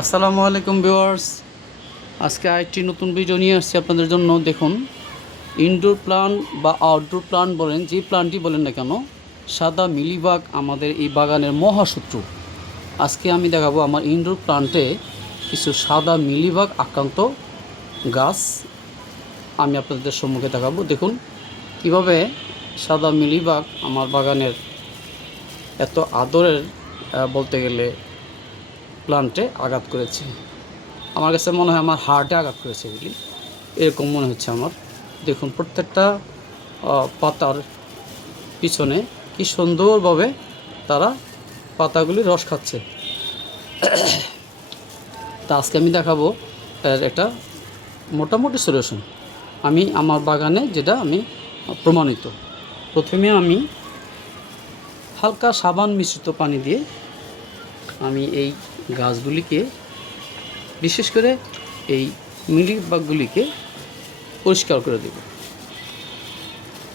আসসালামু আলাইকুম ভিউয়ার্স। আজকে আরেকটি নতুন ভিডিও নিয়ে আসছি আপনাদের জন্য। দেখুন ইনডোর প্লান্ট বা আউটডোর প্লান্ট বলেন, যে প্লান্টই বলেন না কেন, সাদা মিলিবাগ আমাদের এই বাগানের মহাশত্রু আজকে আমি দেখাবো আমার ইনডোর প্লান্টে কিছু সাদা মিলিবাগ আক্রান্ত গাছ। আমি আপনাদের সম্মুখে দেখাবো। দেখুন, কীভাবে সাদা মিলিবাগ আমার বাগানের এত আদরের বলতে গেলে প্লান্টে আঘাত করেছে। আমার কাছে মনে হয় আমার হার্টে আঘাত করেছে এগুলি। এরকম মনে হচ্ছে আমার। দেখুন, প্রত্যেকটা পাতার পিছনে কি সুন্দরভাবে তারা পাতাগুলি রস খাচ্ছে। তা আজকে আমি দেখাবো এর একটা মোটামুটি সলিউশন আমি আমার বাগানে যেটা আমি প্রমাণিত। প্রথমে আমি হালকা সাবান মিশ্রিত পানি দিয়ে আমি এই গাছগুলিকে, বিশেষ করে এই মিলিবাগগুলিকে পরিষ্কার করে দেব।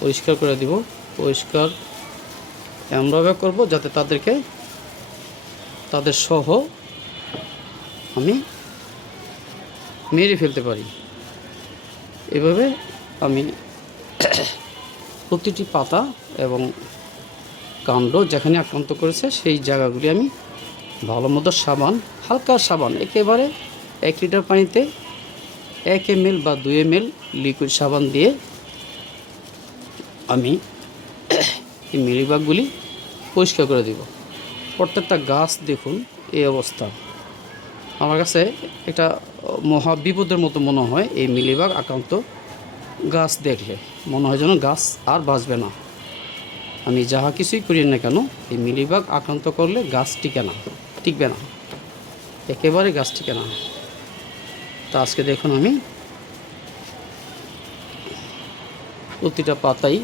পরিষ্কার করে দেব, পরিষ্কার এমনভাবে করব যাতে তাদেরকে, তাদের সহ আমি মেরে ফেলতে পারি। এভাবে আমি প্রতিটি পাতা এবং কাণ্ড যেখানে আক্রান্ত করেছে, সেই জায়গাগুলি আমি ভালো মতো সাবান, হালকা সাবান, একেবারে এক লিটার পানিতে এক এম বা দুই এম এল লিকুইড সাবান দিয়ে আমি এই মিলিবাগগুলি পরিষ্কার করে দিব। প্রত্যেকটা গাছ দেখুন এই অবস্থা। আমার কাছে একটা মহা বিপদের মতো মনে হয় এই মিলিবাগ আক্রান্ত গাছ দেখলে। মনে হয় যেন গাছ আর বাঁচবে না। আমি যাহা কিছুই করি না কেন, এই মিলিবাগ আক্রান্ত করলে গাছ টিকে না। টিকবে না। একেবারে গাছ টিকে না। তা আজকে দেখুন আমি প্রতিটা পাতাই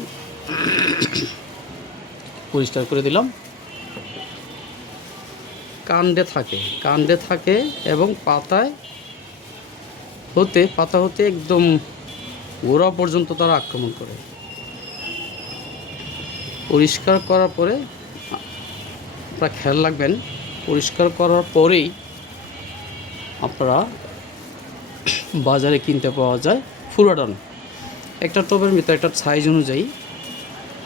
পরিষ্কার করে দিলাম। কাণ্ডে থাকে কাণ্ডে থাকে এবং পাতায় হতে, পাতা হতে একদম গোড়া পর্যন্ত তারা আক্রমণ করে। পরিষ্কার করার পরে আপনারা খেয়াল রাখবেন পরিষ্কার করার পরেই আপনারা বাজারে কিনতে পাওয়া যায় ফুরাডন। একটা টবের ভিতরে একটা সাইজ অনুযায়ী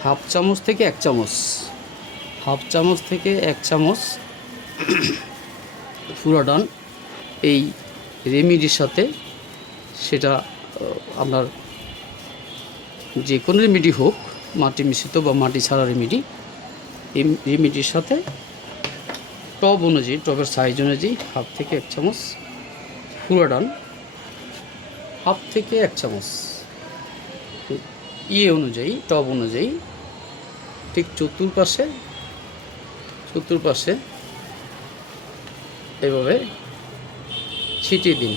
হাফ চামচ থেকে এক চামচ, হাফ চামচ থেকে এক চামচ ফুরাডন এই রেমিডির সাথে সেটা আপনার যে কোনো রেমিডি হোক, মাটি মিশ্রিত বা মাটি ছাড়া রেমিডি এই রেমিডির সাথে টব অনুযায়ী টবের সাইজ অনুযায়ী হাফ থেকে এক চামচ ফুরাডান হাফ থেকে এক চামচ ইয়ে অনুযায়ী টব অনুযায়ী, ঠিক চতুর্পাশে চতুর্পাশে এভাবে ছিটিয়ে দিন।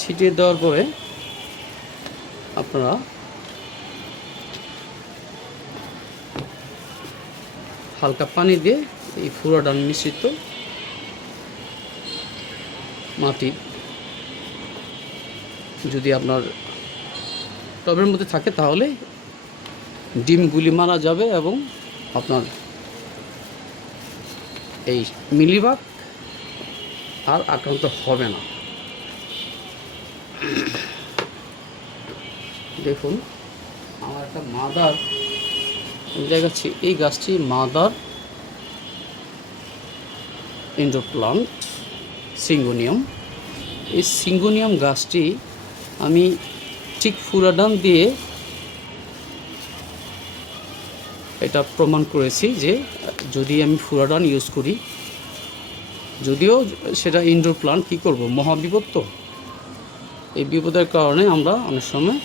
ছিটিয়ে দেওয়ার পরে আপনারা হালকা পানি দিয়ে এই ফুরা ফুরাডান মিশ্রিত মাটি। যদি আপনার টবের মধ্যে থাকে তাহলে ডিমগুলি মারা যাবে এবং আপনার এই মিলিবাগ আর আক্রান্ত হবে না। দেখুন, আমার একটা মাদার দেখাচ্ছি, এই গাছটি মাদার ইনডোর প্লান্ট সিঙ্গোনিয়াম। এই সিঙ্গোনিয়াম গাছটি আমি ঠিক ফুরাডান দিয়ে এটা প্রমাণ করেছি যে যদি আমি ফুরাডান ইউজ করি, যদিও সেটা ইনডোর প্লান্ট কী করব? মহাবিপদ তো এই বিপদের কারণে আমরা অনেক সময়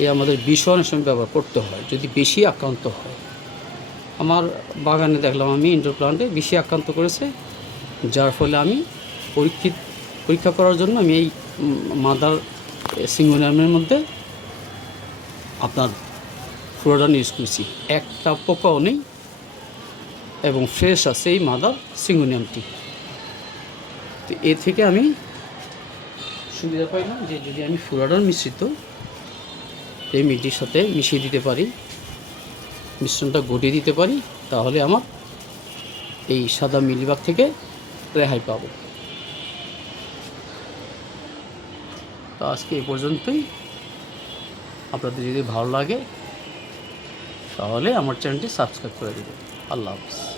এই আমাদের বিষ অনেক সময় ব্যবহার করতে হয়, যদি বেশি আক্রান্ত হয়। আমার বাগানে দেখলাম আমি ইনডোর প্লান্টে বেশি আক্রান্ত করেছে, যার ফলে আমি পরীক্ষিত পরীক্ষা করার জন্য আমি এই মাদার সিঙ্গোনিয়ামের মধ্যে আপনার ফ্লোরান ইউজ করছি। একটা পোকাও নেই এবং ফ্রেশ আছে এই মাদার সিঙ্গোনিয়ামটি। তো এ থেকে আমি সুবিধা পাইলাম যে যদি আমি ফ্লোরাডন মিশ্রিত এই মিটির সাথে মিশিয়ে দিতে পারি মিশ্রণটা গটিয়ে দিতে পারি, তাহলে আমার এই সাদা মিলিবাগ থেকে রেহাই পাবো। তো আজকে এ পর্যন্তই। আপনাদের যদি ভালো লাগে, তাহলে আমার চ্যানেলটি সাবস্ক্রাইব করে দেবেন। আল্লাহ হাফিজ।